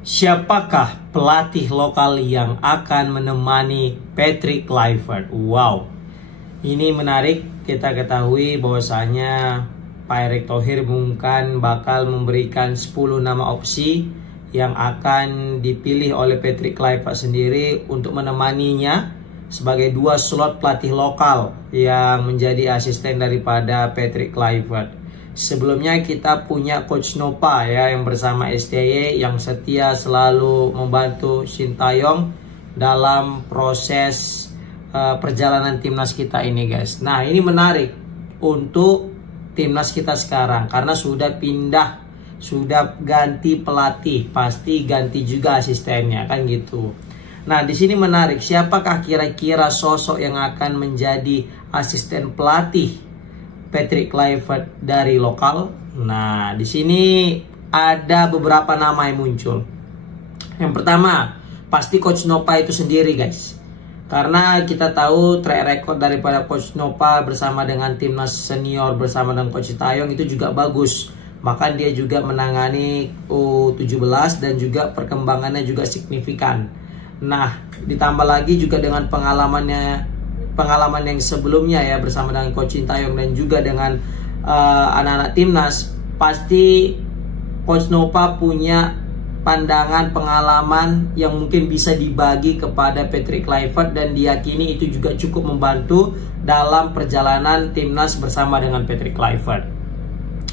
Siapakah pelatih lokal yang akan menemani Patrick Kluivert? Wow, ini menarik. Kita ketahui bahwasanya Pak Erick Thohir mungkin bakal memberikan 10 nama opsi yang akan dipilih oleh Patrick Kluivert sendiri untuk menemaninya sebagai 2 slot pelatih lokal yang menjadi asisten daripada Patrick Kluivert. Sebelumnya kita punya Coach Noppa ya, yang bersama STY yang setia selalu membantu Sintayong dalam proses perjalanan timnas kita ini, guys. Nah, ini menarik untuk timnas kita sekarang karena sudah pindah, sudah ganti pelatih, pasti ganti juga asistennya kan gitu. Nah, di sini menarik, siapakah kira-kira sosok yang akan menjadi asisten pelatih Patrick Kluivert dari lokal? Nah, di sini ada beberapa nama yang muncul. Yang pertama, pasti Coach Noppa itu sendiri, guys. Karena kita tahu track record daripada Coach Noppa bersama dengan timnas senior bersama dengan Coach Sintayong itu juga bagus. Bahkan dia juga menangani U17 dan juga perkembangannya juga signifikan. Nah, ditambah lagi juga dengan pengalaman yang sebelumnya ya bersama dengan Coach Sintayong dan juga dengan anak-anak timnas, pasti Coach Noppa punya pandangan pengalaman yang mungkin bisa dibagi kepada Patrick Kluivert dan diyakini itu juga cukup membantu dalam perjalanan timnas bersama dengan Patrick Kluivert.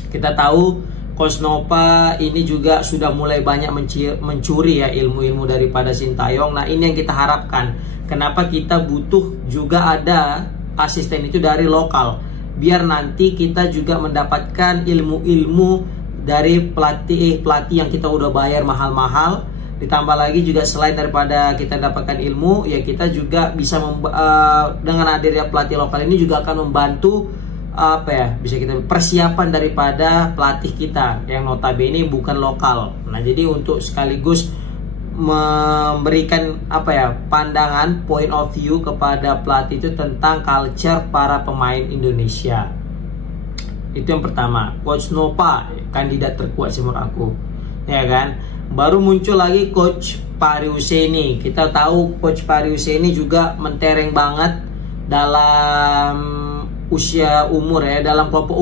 Kita tahu Coach Noppa ini juga sudah mulai banyak mencuri ya ilmu-ilmu daripada Sintayong. Nah, ini yang kita harapkan. Kenapa kita butuh juga ada asisten itu dari lokal, biar nanti kita juga mendapatkan ilmu-ilmu dari pelatih yang kita udah bayar mahal-mahal. Ditambah lagi juga selain daripada kita dapatkan ilmu, ya kita juga bisa dengan hadirnya pelatih lokal ini juga akan membantu bisa kita persiapan daripada pelatih kita yang notabene bukan lokal. Nah, jadi untuk sekaligus memberikan pandangan point of view kepada pelatih itu tentang culture para pemain Indonesia. Itu yang pertama, Coach Noppa kandidat terkuat sih menurut aku, ya kan. Baru muncul lagi Coach Fahri Husaini. Kita tahu Coach Fahri Husaini juga mentereng banget dalam usia umur ya, dalam kelompok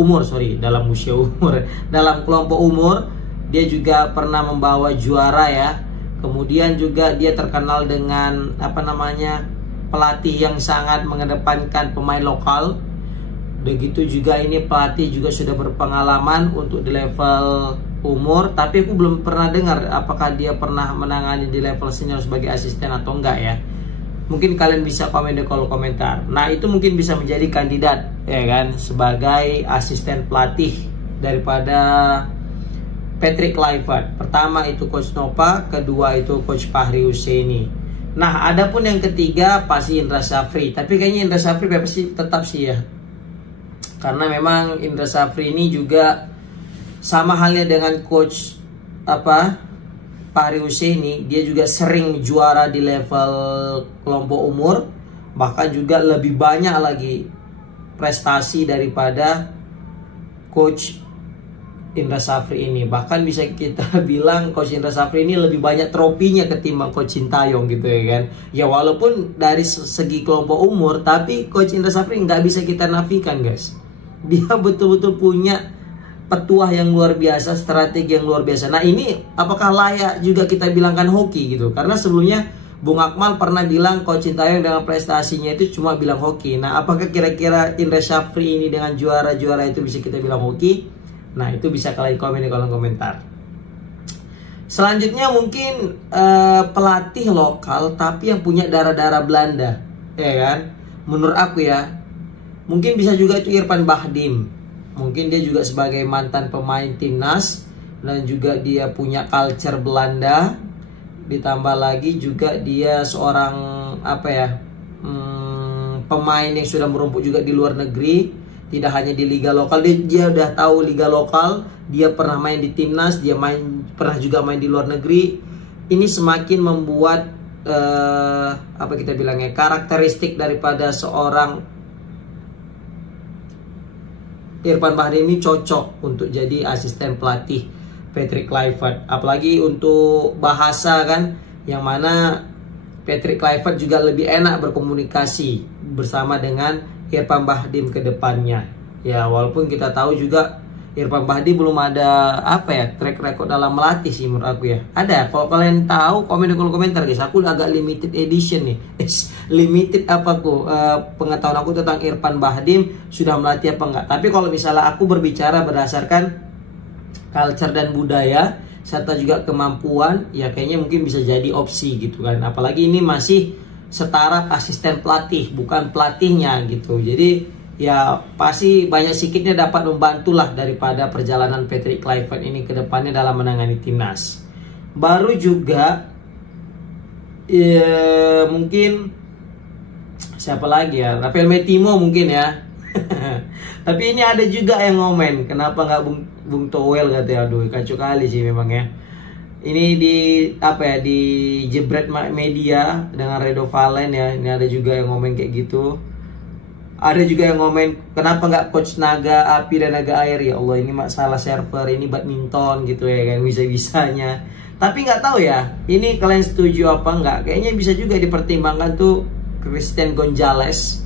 umur dia juga pernah membawa juara ya. Kemudian juga dia terkenal dengan pelatih yang sangat mengedepankan pemain lokal. Begitu juga ini pelatih juga sudah berpengalaman untuk di level umur, tapi aku belum pernah dengar apakah dia pernah menangani di level senior sebagai asisten atau enggak ya. Mungkin kalian bisa komen di kolom komentar. Nah, itu mungkin bisa menjadi kandidat ya kan sebagai asisten pelatih daripada Patrick Kluivert. Pertama itu Coach Noppa, kedua itu Coach Fahri Husaini. Nah, adapun yang ketiga pasti Indra Syafri. Tapi kayaknya Indra Syafri pasti tetap sih ya. Karena memang Indra Syafri ini juga sama halnya dengan Coach Fahri Husaini, dia juga sering juara di level kelompok umur, bahkan juga lebih banyak lagi prestasi daripada Coach Indra Syafri ini. Bahkan bisa kita bilang Coach Indra Syafri ini lebih banyak trofinya ketimbang Coach Sintayong gitu ya kan. Ya walaupun dari segi kelompok umur, tapi Coach Indra Syafri nggak bisa kita nafikan, guys. Dia betul-betul punya petuah yang luar biasa, strategi yang luar biasa. Nah, ini apakah layak juga kita bilangkan hoki gitu? Karena sebelumnya Bung Akmal pernah bilang Coach Sintayong dengan prestasinya itu cuma bilang hoki. Nah, apakah kira-kira Indra Syafri ini dengan juara-juara itu bisa kita bilang hoki? Nah, itu bisa kalian komen di kolom komentar. Selanjutnya mungkin pelatih lokal tapi yang punya darah-darah Belanda, ya kan? Menurut aku ya, mungkin bisa juga itu Irfan Bahdim. Mungkin dia juga sebagai mantan pemain timnas dan juga dia punya culture Belanda. Ditambah lagi juga dia seorang pemain yang sudah merumput juga di luar negeri, tidak hanya di liga lokal. Dia udah tahu liga lokal, dia pernah main di timnas, dia pernah juga main di luar negeri. Ini semakin membuat karakteristik daripada seorang Irfan Bahdim ini cocok untuk jadi asisten pelatih Patrick Kluivert. Apalagi untuk bahasa kan, yang mana Patrick Kluivert juga lebih enak berkomunikasi bersama dengan Irfan Bahdim ke depannya. Ya, walaupun kita tahu juga Irfan Bahdim belum ada track record dalam melatih sih menurut aku ya. Ada, kalau kalian tahu komen di kolom komentar guys. Aku agak limited edition nih. Limited pengetahuan aku tentang Irfan Bahdim sudah melatih apa enggak. Tapi kalau misalnya aku berbicara berdasarkan culture dan budaya serta juga kemampuan, ya kayaknya mungkin bisa jadi opsi gitu kan. Apalagi ini masih setara asisten pelatih, bukan pelatihnya gitu. Jadi ya pasti banyak sedikitnya dapat membantu lah daripada perjalanan Patrick Kluivert ini ke depannya dalam menangani timnas. Baru juga mungkin siapa lagi ya, Rafael Metimo mungkin ya. Tapi ini ada juga yang ngomen, kenapa nggak Bung Towel katanya. Aduh, kacau kali sih memang ya. Ini di jebret media dengan Redo Valen ya. Ini ada juga yang ngomen kayak gitu. Ada juga yang ngomen, kenapa nggak coach naga api dan naga air? Ya Allah, ini masalah server, ini badminton gitu ya kan, bisa-bisanya. Tapi nggak tahu ya, ini kalian setuju apa nggak? Kayaknya bisa juga dipertimbangkan tuh Christian Gonzalez.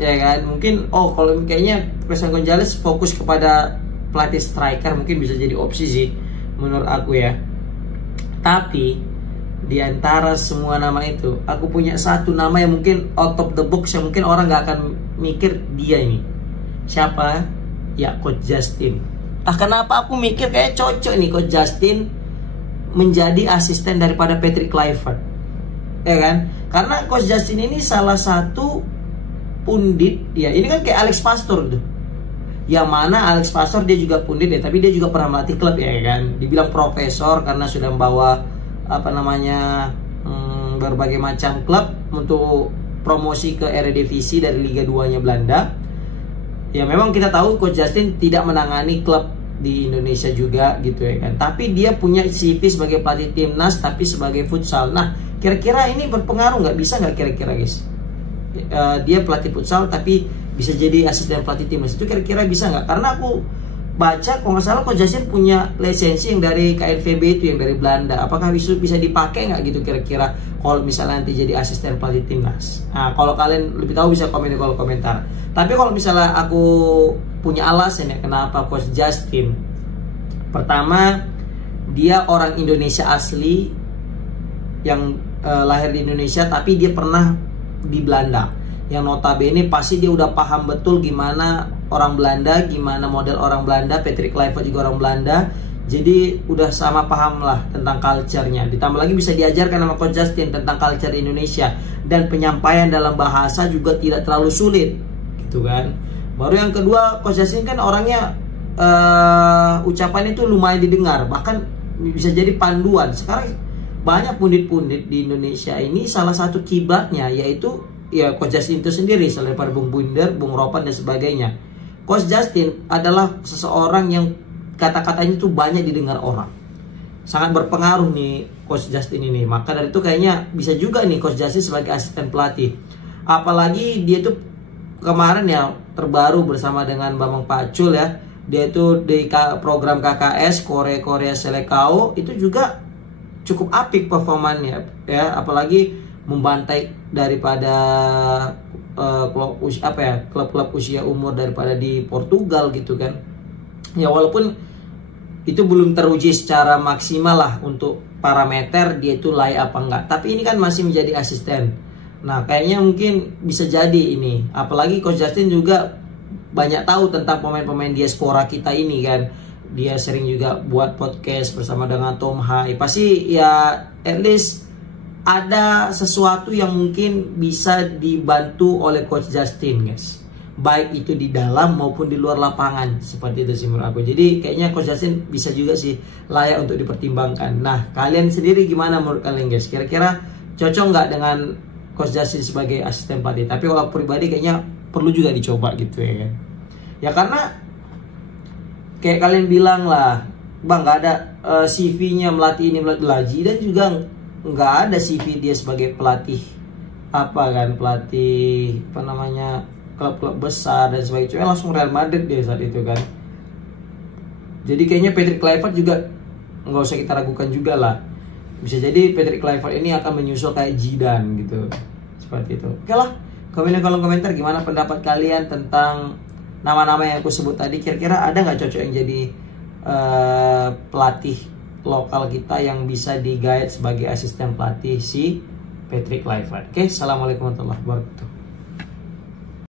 Ya kan, mungkin kalau kayaknya Christian Gonzalez fokus kepada pelatih striker, mungkin bisa jadi opsi sih menurut aku ya. Tapi di antara semua nama itu, aku punya satu nama yang mungkin out of the box, yang mungkin orang gak akan mikir dia ini. Siapa? Ya, Coach Justin. Kenapa aku mikir kayak cocok nih Coach Justin menjadi asisten daripada Patrick Kluivert, ya kan? Karena Coach Justin ini salah satu pundit, ya ini kan kayak Alex Pastor tuh. Yang mana Alex Pastor dia juga pundit ya, tapi dia juga pernah melatih klub ya kan. Dibilang profesor karena sudah membawa berbagai macam klub untuk promosi ke Eredivisie dari Liga 2-nya Belanda. Ya memang kita tahu Coach Justin tidak menangani klub di Indonesia juga gitu ya kan. Tapi dia punya CV sebagai pelatih timnas tapi sebagai futsal. Nah, kira-kira ini berpengaruh nggak? Bisa nggak kira-kira guys? Dia pelatih futsal tapi bisa jadi asisten pelatih timnas, itu kira-kira bisa nggak? Karena aku baca kalau nggak salah Coach Justin punya lisensi yang dari KNVB itu, yang dari Belanda. Apakah bisa dipakai nggak gitu kira-kira kalau misalnya nanti jadi asisten pelatih timnas? Nah, kalau kalian lebih tahu bisa komen di kolom komentar. Tapi kalau misalnya aku punya alasan ya kenapa Coach Justin, pertama dia orang Indonesia asli yang lahir di Indonesia tapi dia pernah di Belanda, yang notabene pasti dia udah paham betul gimana orang Belanda, gimana model orang Belanda. Patrick Kluivert juga orang Belanda, jadi udah sama paham lah tentang culture-nya. Ditambah lagi bisa diajarkan sama Coach Justin tentang culture Indonesia, dan penyampaian dalam bahasa juga tidak terlalu sulit gitu kan. Baru yang kedua, Coach Justin kan orangnya ucapannya itu lumayan didengar, bahkan bisa jadi panduan. Sekarang banyak pundit-pundit di Indonesia ini, salah satu kiblatnya yaitu ya Coach Justin itu sendiri, selain daripada Bung Bunder, Bung Ropan dan sebagainya. Coach Justin adalah seseorang yang kata-katanya itu banyak didengar orang. Sangat berpengaruh nih Coach Justin ini. Maka dari itu kayaknya bisa juga nih Coach Justin sebagai asisten pelatih. Apalagi dia tuh kemarin ya terbaru bersama dengan Bambang Pacul ya. Dia itu di program KKS Korea Selekau itu juga cukup apik performannya ya, apalagi membantai daripada klub-klub usia umur daripada di Portugal gitu kan. Ya walaupun itu belum teruji secara maksimal lah untuk parameter dia itu layak apa enggak, tapi ini kan masih menjadi asisten. Nah kayaknya mungkin bisa jadi ini, apalagi Coach Justin juga banyak tahu tentang pemain-pemain diaspora kita ini kan. Dia sering juga buat podcast bersama dengan Tom Hai. Pasti ya at least ada sesuatu yang mungkin bisa dibantu oleh Coach Justin guys, baik itu di dalam maupun di luar lapangan. Seperti itu sih menurut aku. Jadi kayaknya Coach Justin bisa juga sih layak untuk dipertimbangkan. Nah kalian sendiri gimana menurut kalian guys? Kira-kira cocok nggak dengan Coach Justin sebagai asisten pelatih? Tapi kalau pribadi kayaknya perlu juga dicoba gitu ya kan. Ya karena kayak kalian bilang lah, bang nggak ada CV-nya melatih ini melatih lagi, dan juga nggak ada CV dia sebagai pelatih pelatih klub-klub besar dan sebagainya. Langsung Real Madrid dia saat itu kan. Jadi kayaknya Patrick Kluivert juga nggak usah kita ragukan juga lah. Bisa jadi Patrick Kluivert ini akan menyusul kayak Zidane gitu. Seperti itu. Oke lah, komen di kolom komentar gimana pendapat kalian tentang nama-nama yang aku sebut tadi. Kira-kira ada nggak cocok yang jadi pelatih lokal kita yang bisa di-guide sebagai asisten pelatih si Patrick Kluivert. Oke, assalamualaikum warahmatullahi wabarakatuh.